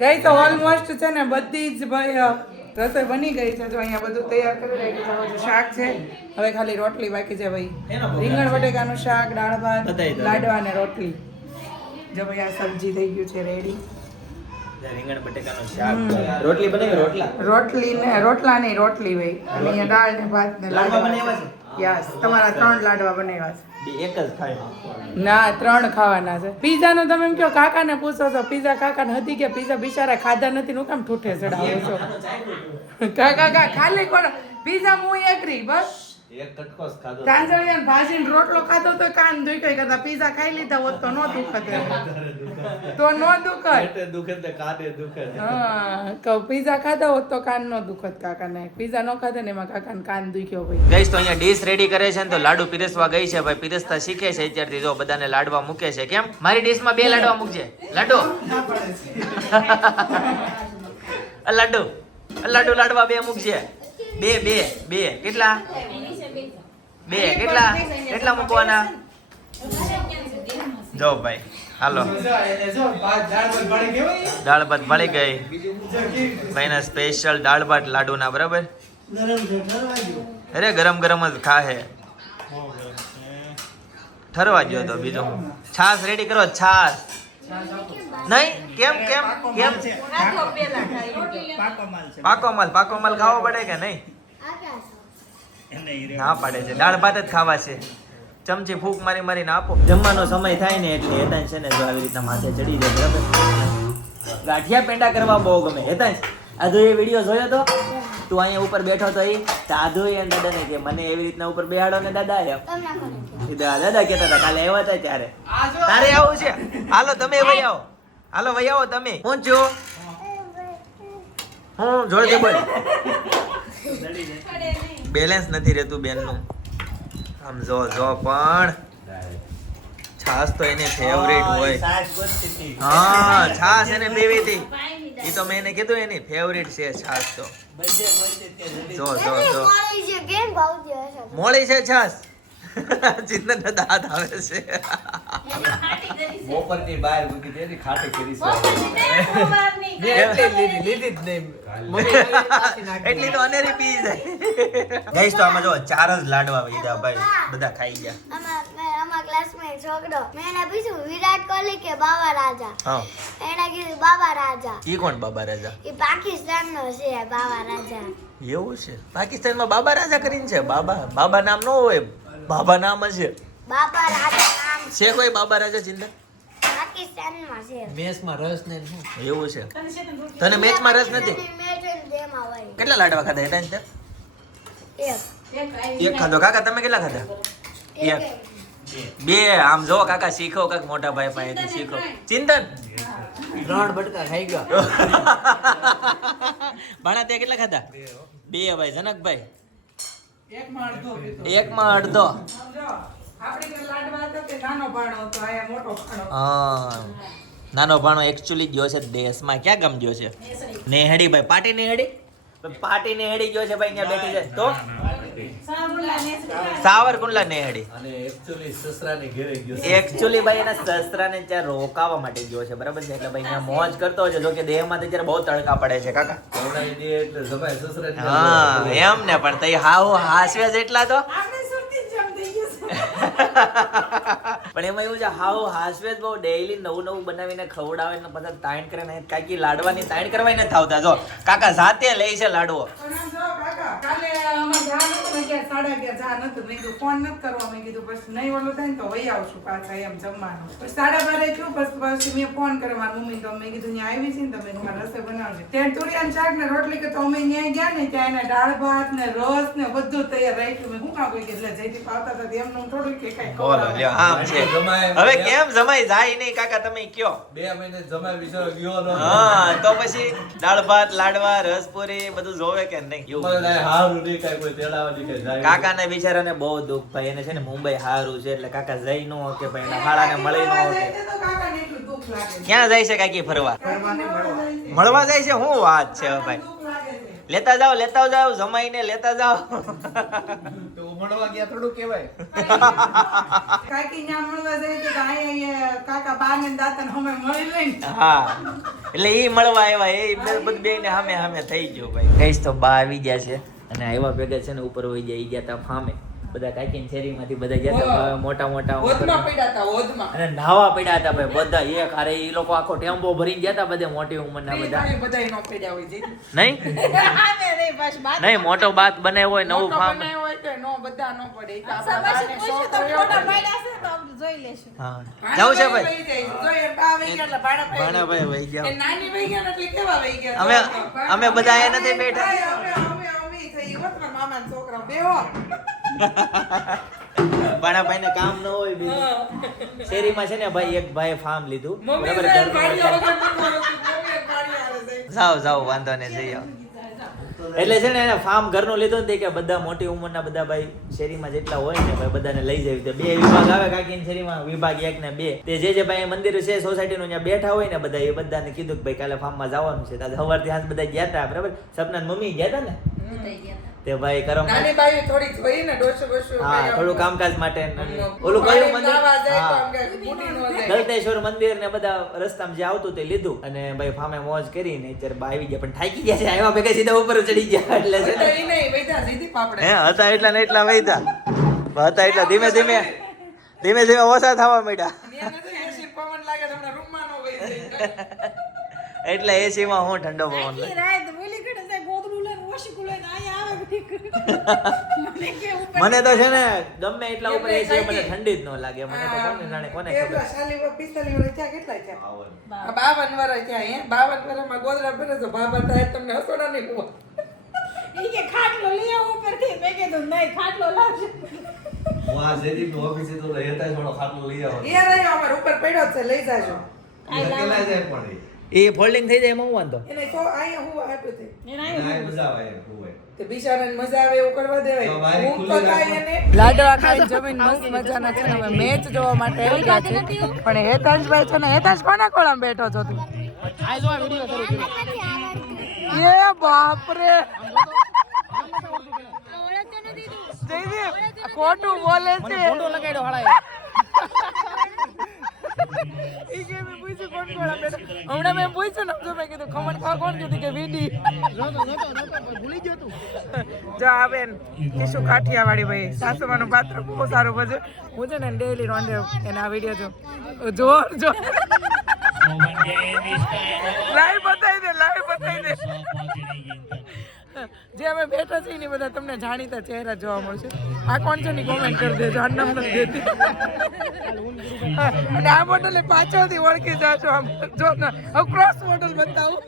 ગઈ તો ઓલમોસ્ટ છે ને બધી જ ભાઈ રસોઈ બની ગઈ છે. જો અહીંયા બધું તૈયાર કરી રાખ્યું છે. શાક છે, હવે ખાલી રોટલી બાકી છે ભાઈ. રીંગણ બટેકાનું શાક, દાળ ભાત, લાડવા અને રોટલી. જો ભાઈ આ સબ્જી થઈ ગયું છે રેડી. રીંગણ બટેકાનું શાક, રોટલી બનાવી રોટલા નહીં રોટલી ભાઈ. અને અહીંયા દાળ ને ભાત ને લાડવા બનાવ્યા છે. યસ, તમારા 3 લાડવા બનાવ્યા છે. એક જ ખાય ના 3 ખાવાના છે. પીઝા નો તમે એમ કહો કાકાને પૂછો છો, પીઝા કાકાને હતી કે પીઝા બિચારા ખાધા નથી નું કામ ઠૂઠે ચડાવો છો? કાકા ખાલી કોણ પીઝા હું એગ્રી બસ. એક કટકોસ ખાધો તાંજળિયાન ભાજીનો રોટલો ખાધો તો કાન દુખાય કરતા પીઝા ખાઈ લીધા હોત તો નો દુખત તો નો દુખત પેટે દુખે તે કાને દુખે. હા તો પીઝા ખાધા હોત તો કાન નો દુખત કાકાને. પીઝા નો ખાધા ને એમાં કાકાને કાન દુખ્યો ભાઈ. ગઈશ તો અહીંયા ડીશ રેડી કરે છે ને તો લાડુ પીરસવા ગઈ છે ભાઈ. પીરસતા શીખે છે અત્યારથી. જો બધાને લાડવા મૂકે છે. કેમ મારી ડીશમાં 2 લાડવા મૂકજે. લાડુ લાડુ લાડુ લાડવા 2 મૂકજે. 2 કેટલા 2 કેટલા મૂકવાના? જો ભાઈ હાલો દાળ ભાત મળી ગઈ ભાઈના સ્પેશિયલ દાળ ભાત લાડુના. બરાબર અરે ગરમ ગરમ જ ખાહે. ઠરવા ગયો તો બીજો છાસ રેડી કરો. છાસ નહીં કેમ પાકો માલ ખાવો પડે કે નહીં? ના પાડે છે. દાળ ભાત જ ખાવા છે. ચમચી ફૂંક મારીને આપો. જમવાનો સમય થાય ને એટલે હેતાંશ છે ને જો આવી રીતના માથે ચડી જાય. બરાબર ગાંઠિયા પેંડા કરવા બહુ ગમે. હેતાંશ આધુ એ વિડીયો જોયો તો તું અહીંયા ઉપર બેઠો તો આધુ એ દાદા ને કે મને એવી રીતના ઉપર બેહાડો ને દાદા દાદા કહેતા હતા કાલે આવ્યા હતા ત્યારે. તારે આવું છે? હાલો તમે વહી આવો. હાલો વહી આવો તમે. હું છું હું જોડે બોલ. બેલેન્સ નથી રહેતું બેનનું. આમ જો પણ છાસ તો એને ફેવરેટ હોય. હા છાસ એને પીવી હતી. એ તો મેં એને કીધું એની ફેવરેટ છે છાસ તો. જો મોળી છે છાસ. ચિંતન દાંત આવે છે. બપોરની બહાર મૂકી દે ને ખાટી કરી એટલી તો અનેરી પી જાય. ગઈશ તો આમાં જો 4 જ લાડવા લીધા ભાઈ. બધા ખાઈ ગયા. અમારા ક્લાસમાં એક છોકરો મેં એને પૂછ્યું વિરાટ કોહલી કે બાબા રાજા. હા એને કીધું બાબા રાજા. ઈ કોણ બાબા રાજા? એ પાકિસ્તાનનો છે બાબા રાજા. એવું છે? પાકિસ્તાનમાં બાબા રાજા કરીને છે? બાબા નામ ન હોય. બાબા નામ છે. બાબા રાજા નામ છે કોઈ બાબા રાજા ચિંતા? પાકિસ્તાનમાં છે. મેચમાં રસ ને એવું છે? તને મેચમાં રસ નથી? મેચ હોય ને તેમાં હોય. કેટલા લાડવા ખાધા હતા ને? એક ખાધો. કાકા તમે કેટલા ખાધા? એક 2. આમ જો કાકા શીખો કાક મોટા ભાઈ પાસેથી શીખો. ચિંતન 3 બટકા ખાઈ ગયા. ભાણા તે કેટલા ખાધા? 2 ભાઈ. જનકભાઈ એક માં અડધો. અડધો. આપણી ઘરે લાડવા હતો કે નાનો ભાણો હતો, આયા મોટો ભાણો. હા નાનો ભાણો એકચ્યુઅલી ગયો છે દેશમાં. ક્યાં ગામ ગયો છે? નેહડી ભાઈ. પાટી નેહડી ગયો છે ભાઈ. ત્યાં બેઠી જાય તો સાવરકુંડલા નેહડી. અને એક્ચ્યુઅલી સસરાને ઘરે ગયો છે. એકચ્યુઅલી ભાઈ એના સસરાને ત્યાં રોકાવા માટે ગયો છે. બરાબર છે? એટલે ભાઈ ત્યાં મોજ કરતો હોય છે. જો કે દેહમાં અત્યારે બહુ તડકા પડે છે કાકા. કવડાવી દે એટલે જમાય સસરાને. હા એમ ને. પણ તઈ હાવ હાસવે જેટલા તો આપણે સુરતી જ જમ થઈ ગયું છે. પણ એમાં એવું છે હાવ હાસવે જ બહુ. ડેઈલી નવું બનાવીને ખવડાવે ને પછી તાણ કરે ને કાકી લાડવાની તાણ કરવાય નથી આવતા. જો કાકા જાતે લે છે લાડવો. પણ આમ જો કાકા, કાલે અમે જા નતું ને ગયા 11:30 જા નતું. મેં કીધું ફોન નથી કરવો. મેં કીધું પછી નહીં ઓલું થાય ને તો વહી આવશું પાછા એમ જમવાનું. પછી 12:30 થયું. પછી મેં ફોન કર્યો મારી મમ્મી. તો મેં કીધું ત્યાં આવી છે ને તમે તમારે રસોઈ બનાવજો. ત્યાં તુરિયાનું શાક ને રોટલી કે તો અમે ત્યાં ગયા ને ત્યાં એને દાળ ભાત ને રસ ને બધું તૈયાર રાખ્યું. મેં શું કામ કોઈ એટલે જયદીપ આવતા હતા એમનું થોડું કે કઈ બોલો લ્યો આમ છે. હવે કેમ જમાઈ જાય નહીં કાકા તમે કયો? 2 મહિને જમાય બિચારો ગયો ન. હા તો પછી દાળ ભાત લાડવા રસપુરી બધું જોવે કે નહીં? મને કાંઈ હારું નહીં, કાંઈ કોઈ તેડાવા નહીં, કાંઈ જાય કાકાને બિચારાને બહુ દુઃખ ભાઈ. એને છે ને મુંબઈ હારું છે એટલે કાકા જઈ નો કે ભાઈ એના હાળાને મળી નો કે. તો કાકાને એટલું દુઃખ લાગે. ક્યાં જાય છે કાકી ફરવા? ફરવાને મળવા. મળવા જાય છે? શું વાત છે ભાઈ? દુઃખ લાગે છે. લેતા જાઓ જમાઈને લેતા જાઓ. તો મળવા ગયા થોડું કહેવાય. કાકી ન્યા મળવા જાય તો અહીંયા કાકા બા ને દાતા ને અમે મળી લઈને હા એટલે ઈ મળવા આવ્યા એ બધું બે ને સામે સામે થઈ ગયું ભાઈ. ગઈશ તો બા આવી ગયા છે અને આવ્યા ભેગા છે ને ઉપર વહી ગયા હતા ફામે. બધા કાકી શેરીમાંથી બધા ગયા હતા મોટા મોટા હોદમાં પડ્યા હતા હોદમાં અને નાવા પડ્યા હતા ભાઈ બધા એક હારે ઈ લોકો આખો ટેમ્પો ભરીને ગયા હતા બધા મોટી ઉંમરના બધા બધા નો પડ્યા હોય છે નહીં નહીં મોટો બાત બનાવ્યો હોય નવું ફાર્મ બનાવ્યો હોય કે નો બધા નો પડે ઈ તો સવારે આપણા પૂછ્યું તો ફોટા પાડ્યા છે તો આપણે જોઈ લેશું. હા જાવું છે ભાઈ જોઈએ બા વઈ ગયા એટલે ભાણા ભાણાભાઈ વહી જાઓ. એ નાની વઈ ગયા ને એટલે કેવા વઈ ગયા અમે બધા અહીંયા નથી બેઠા. અમે થઈ હોત મારા મામાના છોકરા બેહો ભાણાભાઈ ને કામ ન હોય બીજું શેરીમાં છે ને ભાઈ એક ભાઈ ફાર્મ લીધું મમ્મી બરાબર સાહેબ ઘરનું પાણી અત્યારે- વગર નથી મળતું. મમ્મી પાણી આલે છે જાઓ વાંધો નહીં જઈ આવો. એટલે છે ને એને ફાર્મ ઘરનું લીધું ને તે કે બધા મોટી ઉંમરના બધા ભાઈ શેરીમાં જેટલા હોય ને ભાઈ બધાને લઈ જાય તો 2 વિભાગ આવે કાકીની શેરીમાં વિભાગ 1 ને 2 તે જે ભાઈ મંદિર છે સોસાયટીનું ત્યાં બેઠા હોય ને બધા એ બધાને કીધું કે ભાઈ કાલે ફાર્મમાં જવાનું છે તો સવારથી સાંજ બધા ગયા હતા બરાબર. સપના મમ્મી ગયા હતા ને તે ભાઈ કરમ નાની બાઈ થોડીક વઈ ને ડોસો બસો હા થોડું કામકાજ માટે ઓલું કયું મંદિર હા મંદિર ગલતેશ્વર મંદિર ને બધા રસ્તામાં જે આવતું તે લીધું અને ભાઈ ફામે મોજ કરીને અત્યારે બા આવી ગયા પણ થાકી ગયા છે આવ્યા ભેગા સીધા ઉપર ચડી ગયા એટલે છે ને હે હતા એટલા ને એટલા વૈધા હતા એટલા ધીમે ધીમે ઓછા થવા માંડ્યા એટલે એસી માં હું ઠંડો પવન આખી રાત બોલી કરે છે ગોદડું લઈને ઓશીકું લઈને અહીંયા આવે મને કે ઉપર મને તો છે ને ગમે એટલા ઉપર એસી મને ઠંડી જ ન લાગે મને તો કોને જાણે કોને ખબર 52 વર્ષ કેટલા છે 52 વર્ષ થયા હે 52 વર્ષમાં ગોદડા પહેરે તો બાબા થાય તમને હસોડા નહીં કુવા ઈ કે ખાટલો લઈ આવો ઉપરથી મેં કીધું નહીં ખાટલો લાવજો એ રહ્યો અમાર ઉપર પડ્યો જ છે લઈ જાજો એ ફોલ્ડિંગ થઈ જાય એમાં હું વાંધો એને તો અહીંયા હું આપ્યું તે એના તે બિચારાને મજા આવે એવું કરવા દેવાય હું તો કાઈ એને લાડવા ખાઈ જમીન મસ્ત મજાના છે ને હવે મેચ જોવા માટે આવી ગયા છે પણ હેતાંશભાઈ છે ને હેતાંશ કોના કોળામાં બેઠો છો તું એ બાપ રે જયદીપ ખોટું બોલે છે ફોટો લગાડ્યો હાળા ઈ કે મેં પૂછ્યું કોણ કોળા બેઠો હમણાં મેં પૂછ્યું ને જો મેં કીધું ખમણ ખા કોણ કીધું કે વીડી ભૂલી ગયો તું જો આ બેન ઈશુ કાઠિયાવાડી ભાઈ સાસુમાનું પાત્ર બહુ સારું ભજે હું છે ને ડેઈલી રોંડે એના વિડીયો જો લાઈવ બતાવી દે જે અમે બેઠા છીએ ને બધા તમને જાણીતા ચહેરા જોવા મળશે આ કોણ છે ની કોમેન્ટ કરી દેજો આ નામ નથી દેતી અને આ મોડલ પાછળથી ઓળખી જાશો આમ જો હવે ક્રોસ મોડલ બતાવું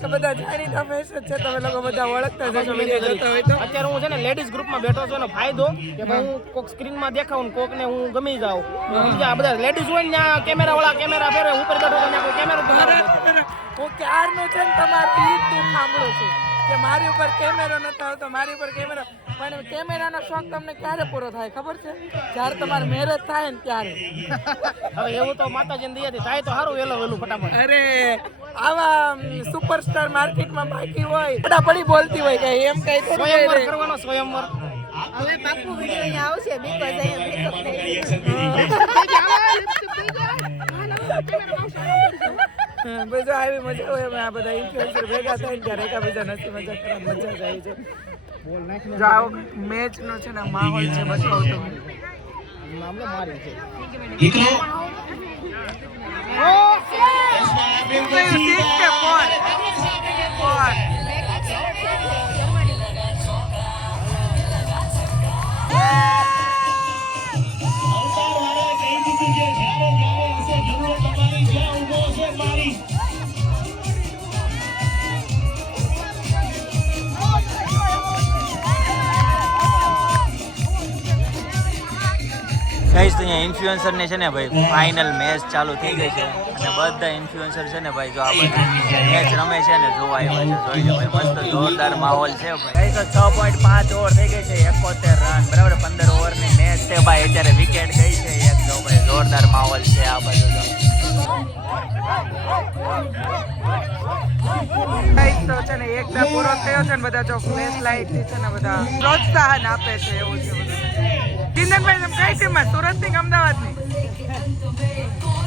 તો બધા જાણીતા ફેસ છે તમે લોકો બધા ઓળખતા જશો વિડિયો જોતા હોય તો અત્યારે હું છે ને લેડીઝ ગ્રુપમાં બેઠો છું ને ફાયદો કે ભાઈ હું કોક સ્ક્રીનમાં દેખાઉં ને કોકને હું ગમી જાઉં બીજા બધા લેડીઝ હોય ને ત્યાં કેમેરા વાળા કેમેરા ફેરે ઉપર બેઠો તો કોઈ કેમેરો હું ક્યારનો છે ને તમારી ગીત તું સાંભળું છું કે મારી ઉપર કેમેરો નતો આવતો મારી ઉપર કેમેરો પણ કેમેરાનો શોખ તમને ક્યારે પૂરો થાય ખબર છે જ્યારે તમારે મેરેજ થાય ને ત્યારે હવે એવું તો માતાજીની દયાથી થાય તો સારું વેલું ફટાફટ અરે આવા સુપરસ્ટાર માર્કેટમાં બાકી હોય પડી બોલતી હોય કે એમ કઈ સ્વયંવર કરવાનો સ્વયંવર હવે પાકું વિડિયો અહીંયા આવશે બીકોઝ અહીંયા બધું આવી મજા હોય અમે આ બધા ઇન્ફ્લુએન્સર ભેગા થઈને ત્યારે એકાબીજા નથી મજા કરવાની મજા જ આવી છે જો આવો મેચ નો છે ને માહોલ છે બતાવો તમે મામલો મારી છે ગાઈસ તો અહીંયા ઇન્ફ્લુએન્સર ને છે ને ભાઈ ફાઇનલ મેચ ચાલુ થઈ ગઈ છે અને બધા ઇન્ફ્લુએન્સર છે ને ભાઈ જો આ બધા મેચ રમે છે ને જોવા આવ્યા છે જોઈ લો ભાઈ મસ્ત જોરદાર માહોલ છે ભાઈ તો 6.5 ઓવર થઈ ગઈ છે 71 રન બરાબર 15 ઓવરની મેચ છે ભાઈ અત્યારે વિકેટ ગઈ છે એક જો ભાઈ જોરદાર માહોલ છે આ બાજુ તો ભાઈ તો છે ને એકદમ પૂરો થયો છે ને બધા જો ફ્લેશ લાઇટ થી છે ને બધા પ્રોત્સાહન આપે છે એવું છે બધું. ચિંતનભાઈ તમે કઈ ટીમમાં સુરત ની કે અમદાવાદ ની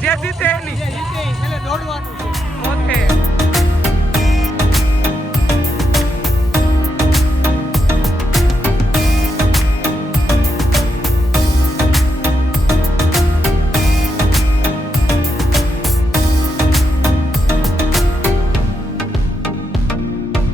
જે જીતે એની એટલે દોડવાનું છે